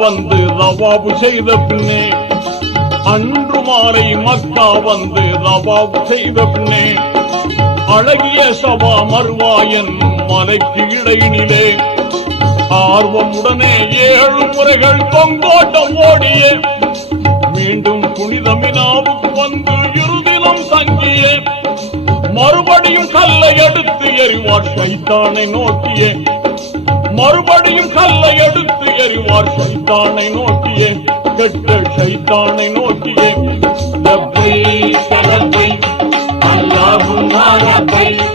வந்து ரவாபு செய்த பின்னே அன்று மாலை மக்கா வந்து ரவாபு செய்த பின்னே அழகிய சபா மர்வாயன் மலைக்கு இடையினிலே ஆர்வமுடனே 7 முறைகள் தொங்கோட்டம் ஓடிய மீண்டும் புனித மினாவுக்கு வந்து இருதினம் தங்கிய மறுபடியும் கல்லை எடுத்து எறிவார் ஷைத்தானை நோக்கிய மறுபடியும் கல்லை எடுத்து எறிவார் ஷைத்தானை நோக்கிய கெட்ட ஷைத்தானை நோக்கிய லப்பைக் லப்பைக் அல்லாஹும்ம லப்பைக்